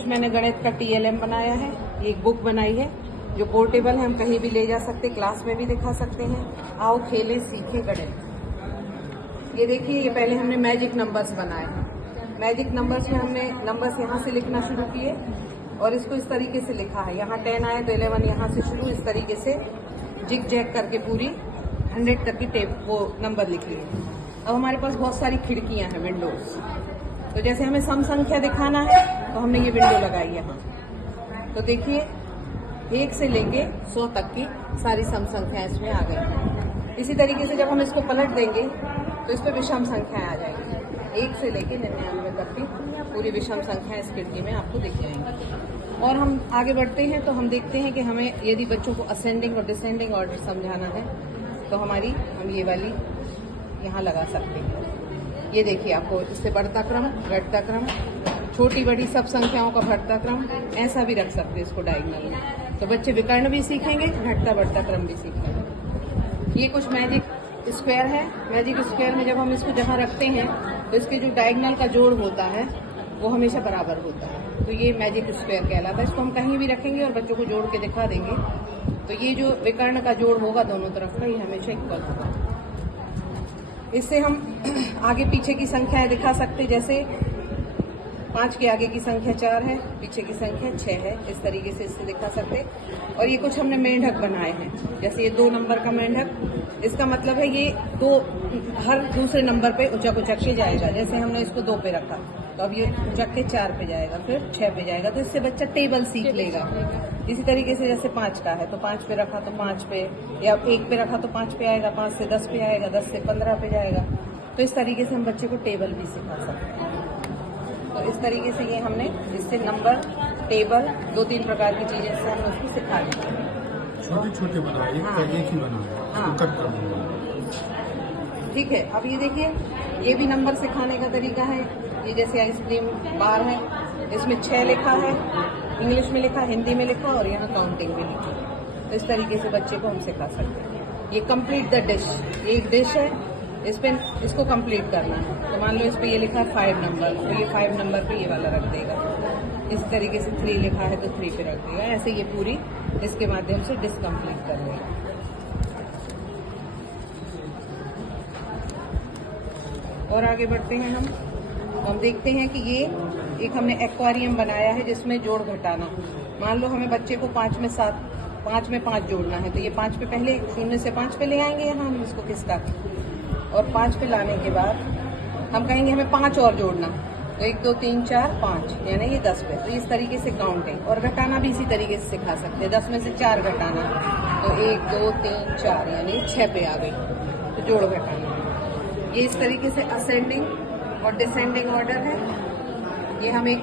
कुछ मैंने गणित का TLM बनाया है। एक बुक बनाई है जो पोर्टेबल है, हम कहीं भी ले जा सकते, क्लास में भी दिखा सकते हैं। आओ खेलें सीखें गणित। ये देखिए, ये पहले हमने मैजिक नंबर्स बनाए हैं। मैजिक नंबर्स में हमने नंबर्स यहाँ से लिखना शुरू किए और इसको इस तरीके से लिखा है। यहाँ 10 आए तो 11 यहाँ से शुरू, इस तरीके से जिग जैग करके पूरी 100 तक की वो नंबर लिख लिए। अब हमारे पास बहुत सारी खिड़कियाँ हैं, विंडोज। तो जैसे हमें सम संख्या दिखाना है तो हमने ये विंडो लगाई यहाँ। तो देखिए 1 से लेके 100 तक की सारी सम संख्याएं इसमें आ गई। इसी तरीके से जब हम इसको पलट देंगे तो इस पर विषम संख्याएं आ जाएंगी। 1 से लेके 99 तक की पूरी विषम संख्याएं इस खिड़की में आपको दिख जाएंगी। और हम आगे बढ़ते हैं तो हम देखते हैं कि हमें यदि बच्चों को असेंडिंग और डिसेंडिंग ऑर्डर समझाना है तो हम ये वाली यहाँ लगा सकते हैं। ये देखिए, आपको इससे बढ़ता क्रम, घटता क्रम, छोटी बड़ी सब संख्याओं का बढ़ता क्रम, ऐसा भी रख सकते हैं इसको डायगोनल में। तो बच्चे विकर्ण भी सीखेंगे, घटता बढ़ता क्रम भी सीखेंगे। ये कुछ मैजिक स्क्वायर है। मैजिक स्क्वायर में जब हम इसको जहाँ रखते हैं तो इसके जो डायगोनल का जोड़ होता है वो हमेशा बराबर होता है। तो ये मैजिक स्क्वायर कहलाता है। इसको हम कहीं भी रखेंगे और बच्चों को जोड़ के दिखा देंगे तो ये जो विकर्ण का जोड़ होगा दोनों तरफ का, ये हमेशा इक्वल होगा। इससे हम आगे पीछे की संख्याएं दिखा सकते, जैसे 5 के आगे की संख्या 4 है, पीछे की संख्या 6 है। इस तरीके से इससे दिखा सकते। और ये कुछ हमने मेंढक बनाए हैं, जैसे ये 2 नंबर का मेंढक। इसका मतलब है ये 2 हर दूसरे नंबर पे उचक उचक के जाएगा। जैसे हमने इसको 2 पे रखा तो अब ये उचक के 4 पे जाएगा, फिर 6 पे जाएगा। तो इससे बच्चा टेबल सीख लेगा। इसी तरीके से जैसे 5 का है तो 5 पे रखा तो 5 पे, या 1 पे रखा तो 5 पे आएगा, 5 से 10 पे आएगा, 10 से 15 पे जाएगा। तो इस तरीके से हम बच्चे को टेबल भी सिखा सकते हैं। तो इस तरीके से ये हमने इससे नंबर, टेबल, 2-3 प्रकार की चीजें से हमने उसको सिखा दी। छोटे छोटे बनाए, हाँ, एक ही बनाए। हाँ, कट कर दूंगा। ठीक है। अब ये देखिए, ये भी नंबर सिखाने का तरीका है। ये जैसे आइसक्रीम बार है, इसमें 6 लिखा है, इंग्लिश में लिखा, हिंदी में लिखा और यहाँ काउंटिंग भी लिखी। तो इस तरीके से बच्चे को हम सिखा सकते हैं। ये कंप्लीट द डिश, एक डिश है, इस पे इसको कंप्लीट करना है। तो मान लो इस पे ये लिखा है 5 नंबर, तो ये 5 नंबर पे ये वाला रख देगा। इस तरीके से 3 लिखा है तो 3 पे रख देगा। ऐसे ये पूरी इसके माध्यम से डिश कंप्लीट कर देगा। और आगे बढ़ते हैं हम देखते हैं कि ये एक हमने एक्वेरियम बनाया है जिसमें जोड़ घटाना। मान लो हमें बच्चे को 5 में 5 जोड़ना है, तो ये 5 पे पहले 0 से 5 पे ले आएंगे यहाँ हम इसको खिसका के, और 5 पे लाने के बाद हम कहेंगे हमें 5 और जोड़ना, तो 1 2 3 4 5 यानी ये 10 पे। तो इस तरीके से काउंटिंग और घटाना भी इसी तरीके से सिखा सकते हैं। 10 में से 4 घटाना, तो 1 2 3 4 यानी 6 पे आ गई, तो जोड़ घटाना। ये इस तरीके से असेंडिंग और डिसेंडिंग ऑर्डर है। ये हम एक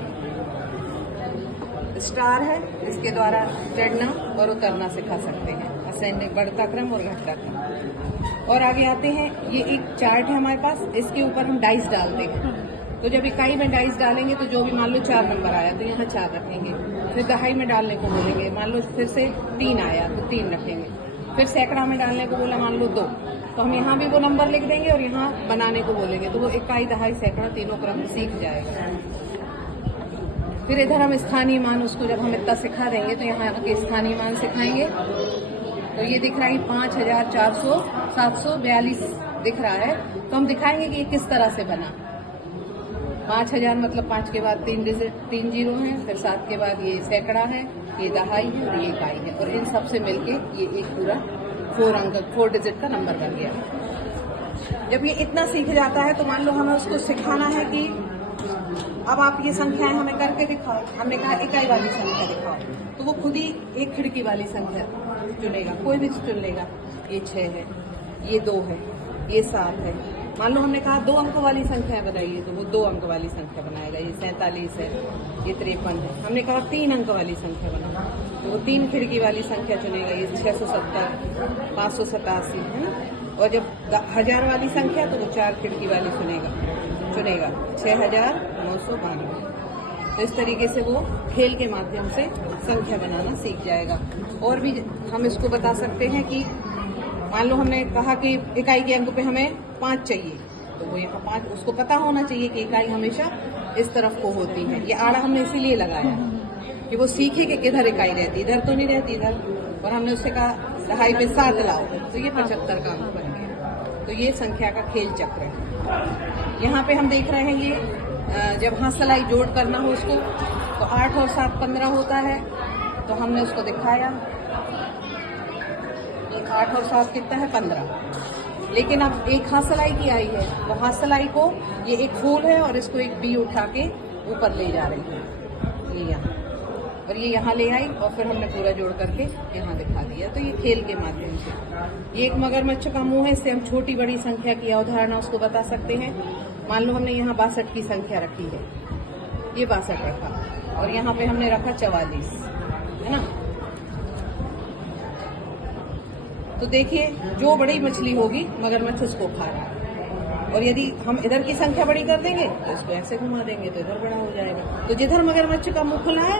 स्टार है, इसके द्वारा चढ़ना और उतरना सिखा सकते हैं। असेंडिंग बढ़ता क्रम और घटता क्रम। और आगे आते हैं, ये एक चार्ट है हमारे पास, इसके ऊपर हम डाइस डालते हैं। तो जब इकाई में डाइस डालेंगे तो जो भी मान लो 4 नंबर आया तो यहाँ 4 रखेंगे। फिर दहाई में डालने को बोलेंगे, मान लो फिर से 3 आया तो 3 रखेंगे। फिर सैकड़ा में डालने को बोला, मान लो 2, तो हम यहाँ भी वो नंबर लिख देंगे और यहाँ बनाने को बोलेंगे, तो वो इकाई दहाई सैकड़ा तीनों क्रम सीख जाएगा। फिर इधर हम स्थानीय मान, उसको जब हम इतना सिखा देंगे तो यहाँ के स्थानीय मान सिखाएंगे। तो ये दिख रहा है 5442 दिख रहा है, तो हम दिखाएंगे कि ये किस तरह से बना। 5000 मतलब 5 के बाद 3 डिजिट 3 जीरो है, फिर 7 के बाद ये सैकड़ा है, ये दहाई है और ये इकाई है, और इन सब से मिलके ये एक पूरा 4 डिजिट का नंबर बन गया। जब ये इतना सीख जाता है तो मान लो हमें उसको सिखाना है कि अब आप ये संख्याएं हमें करके दिखाओ। हमने कहा इकाई वाली संख्या दिखाओ, तो वो खुद ही एक खिड़की वाली संख्या चुनेगा, कोई भी चुन लेगा। ये 6 है, ये 2 है, ये 7 है। मान लो हमने कहा 2 अंक वाली संख्या बनाइए, तो वो 2 अंक वाली संख्या बनाएगा। ये 47 है, ये 53 है। हमने कहा 3 अंक वाली संख्या बनाओ, तो वो 3 खिड़की वाली संख्या चुनेगा। ये 670, 587 है ना। और जब 1000 वाली संख्या तो वो 4 खिड़की वाली चुनेगा 6992। तो इस तरीके से वो खेल के माध्यम से संख्या बनाना सीख जाएगा। और भी हम इसको बता सकते हैं कि मान लो हमने कहा कि इकाई के अंक पे हमें 5 चाहिए, तो वो यहाँ 5, उसको पता होना चाहिए कि इकाई हमेशा इस तरफ को होती है। ये आड़ा हमने इसीलिए लगाया कि वो सीखे कि किधर इकाई रहती, इधर तो नहीं रहती इधर। और हमने उससे कहा 2.5 पे 7 लाओ, तो ये 75 का अंक बन गया। तो ये संख्या का खेल चक्र है। यहाँ पे हम देख रहे हैं ये जब हाथ सिलाई जोड़ करना हो उसको, तो 8 और 7 15 होता है। तो हमने उसको दिखाया, 8 और 7 कितना है 15। लेकिन अब एक हाथ सिलाई की आई है, तो हाथ सिलाई को ये एक फूल है और इसको एक बी उठा के ऊपर ले जा रही है, ये यहाँ, और ये यहाँ ले आई और फिर हमने पूरा जोड़ करके यहाँ दिखा दिया। तो ये खेल के माध्यम से। ये एक मगरमच्छ का मुंह है, इससे हम छोटी बड़ी संख्या की अवधारणा उसको बता सकते हैं। मान लो हमने यहाँ 62 की संख्या रखी है, ये 62 रखा, और यहाँ पे हमने रखा 44, है ना। तो देखिए जो बड़ी मछली होगी मगरमच्छ उसको खा रहा है, और यदि हम इधर की संख्या बड़ी कर देंगे तो इसको ऐसे घुमा देंगे तो इधर बड़ा हो जाएगा। तो जिधर मगरमच्छ का मुंह खुला है